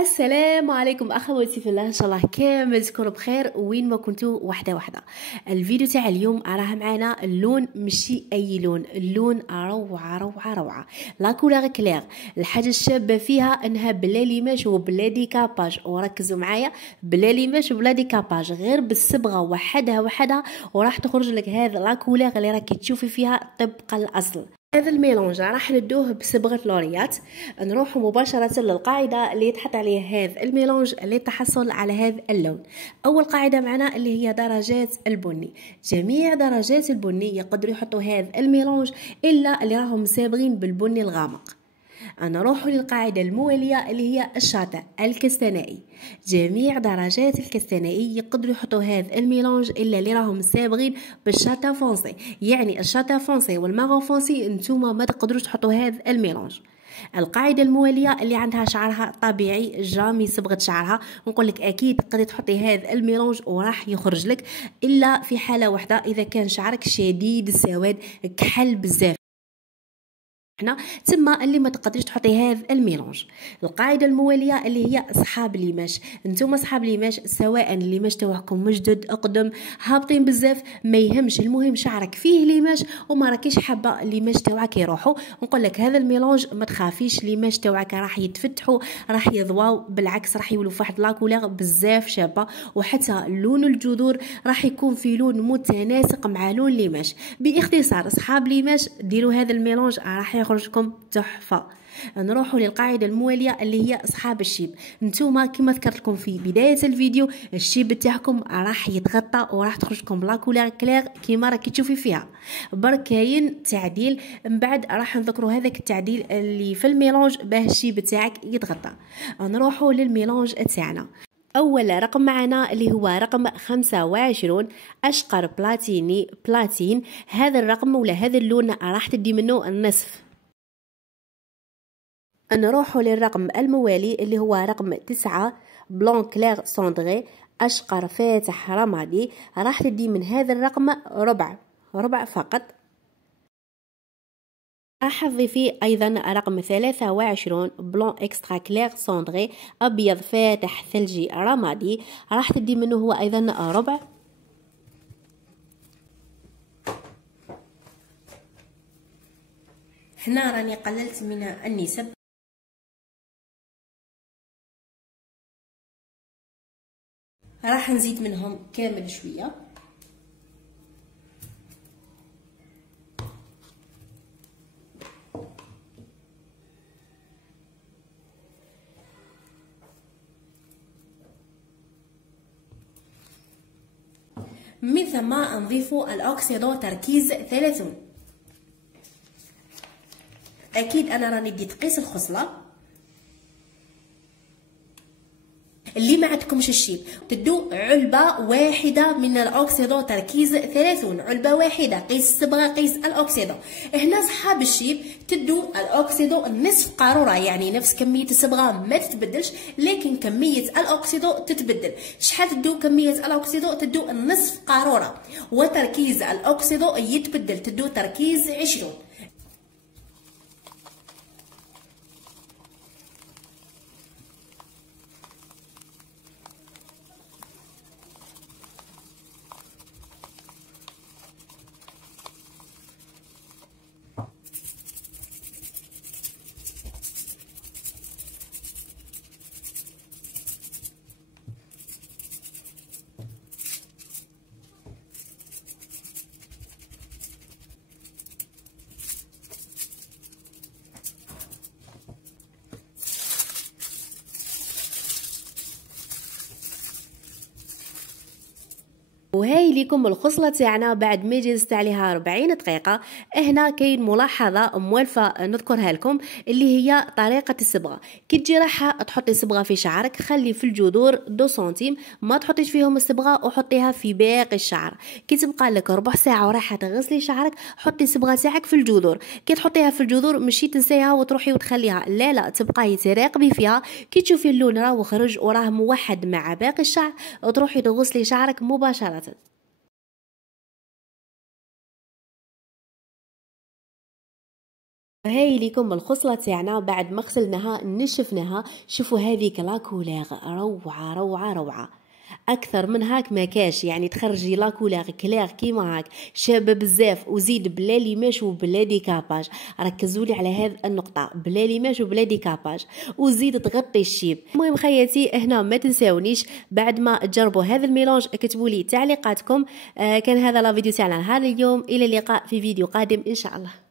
السلام عليكم اخواتي في الله، ان شاء الله كامل تكونوا بخير وين ما كنتوا. وحده الفيديو تاع اليوم راه معنا اللون، ماشي اي لون، اللون روعه روعه روعه، لا كولور كلير. الحاجه الشابه فيها انها بلا ليماج وبلا ديكاباج، وركزوا معايا، بلا ليماج وبلا ديكاباج، غير بالصبغه وحدها وراح تخرج لك هذا لا كولور اللي راكي تشوفي فيها طبق الاصل. هذا الميلونج راح ندوه بصبغه لوريات. نروح مباشره للقاعده اللي يتحط عليها هذا الميلونج للتحصل على هذا اللون. اول قاعده معنا اللي هي درجات البني. جميع درجات البني يقدروا يحطوا هذا الميلونج الا اللي راهم صابغين بالبني الغامق. نروح للقاعدة الموالية اللي هي الشاطئ الكستنائي. جميع درجات الكستنائي يقدروا يحطوا هذا الميلانج إلا اللي راهم صابغين بالشاطئ فونسي، يعني الشاطئ فونسي والماغو فونسي انتوما ما تقدروش تحطوا هذا الميلانج. القاعده المواليه اللي عندها شعرها طبيعي جامي صبغه شعرها، ونقول لك اكيد تقدري تحطي هذا الميلانج وراح يخرج لك، الا في حاله واحده، اذا كان شعرك شديد السواد كحل بزاف هنا تما اللي ما تقدريش تحطي هذا الميلونج. القاعده المواليه اللي هي اصحاب ليماج. نتوما اصحاب ليماج، سواء الليماج تاعكم مجدد اقدم هابطين بزاف ما يهمش، المهم شعرك فيه ليماج وما راكيش حابه الليماج تاعك يروحوا، نقول لك هذا الميلونج ما تخافيش، الليماج تاعك راح يتفتحوا، راح يضواو، بالعكس راح يولوا فواحد لا كولور بزاف شابه، وحتى لون الجذور راح يكون في لون متناسق مع لون ليماج. باختصار اصحاب ليماج ديروا هذا الميلونج راح يخرجكم تحفه. نروحوا للقاعده المواليه اللي هي اصحاب الشيب. نتوما كما ذكرت لكم في بدايه الفيديو، الشيب تاعكم راح يتغطى وراح تخرجكم بلا كولور كلير كيما راكي تشوفي فيها. برك كاين تعديل من بعد راح نذكروا هذاك التعديل اللي في الميلونج باه الشيب تاعك يتغطى. نروحوا للميلونج تاعنا. أول رقم معنا اللي هو رقم 25 أشقر بلاتيني بلاتين. هذا الرقم ولا هذا اللون راح تدي منه النصف. نروحوا للرقم الموالي اللي هو رقم 9 بلون كلير سوندغي أشقر فاتح رمادي، راح تدي من هذا الرقم ربع فقط. راح تضيفي ايضا رقم 23 بلون اكسترا كلير سوندغي ابيض فاتح ثلجي رمادي، راح تدي منه هو ايضا ربع. هنا راني قللت من النسب، راح نزيد منهم كامل شويه. من ثم نضيف الاوكسيدو تركيز 30. اكيد انا راني بديت قيس الخصله. اللي ما عندكمش الشيب تدو علبه واحده من الاوكسيدو تركيز 30، علبه واحده، قيس الصبغه قيس الاوكسيدو. هنا صحاب الشيب تدو الاوكسيدو نصف قاروره، يعني نفس كميه الصبغه ما تتبدلش، لكن كميه الاوكسيدو تتبدل. شحال تدو كميه الاوكسيدو؟ تدو نصف قاروره، وتركيز الاوكسيدو يتبدل، تدو تركيز 20. وهاي لكم الخصلة تاعنا بعد ما جلست عليها 40 دقيقة. هنا كاين ملاحظة موالفة نذكرها لكم اللي هي طريقة الصبغة. كي تجي رايحة تحطي صبغة في شعرك خلي في الجذور 2 سنتيم، ما تحطيش فيهم الصبغة وحطيها في باقي الشعر. كي تبقى لك ربع ساعة ورايحة تغسلي شعرك حطي الصبغة تاعك في الجذور. كي تحطيها في الجذور ماشي تنسيها وتروحي وتخليها، لا تبقاي تراقبي فيها. كي تشوفي اللون راه خرج وراه موحد مع باقي الشعر تروحي تغسلي شعرك مباشرة. هاي ليكم الخصله تاعنا بعد ما غسلناها نشفناها. شوفوا هذيك لا كولير روعه روعه روعه، اكثر من هاك ما كاش. يعني تخرجي لا كولير كلير كيما هاك شابه بزاف، وزيد بلا ليماش وبلا ديكاباج. ركزوا لي على هذه النقطه، بلا ليماش وبلا ديكاباج، وزيد تغطي الشيب. المهم خياتي هنا ما تنساونيش بعد ما تجربوا هذا الميلونج كتبوا لي تعليقاتكم. كان هذا لا فيديو تاعنا هذا اليوم، الى اللقاء في فيديو قادم ان شاء الله.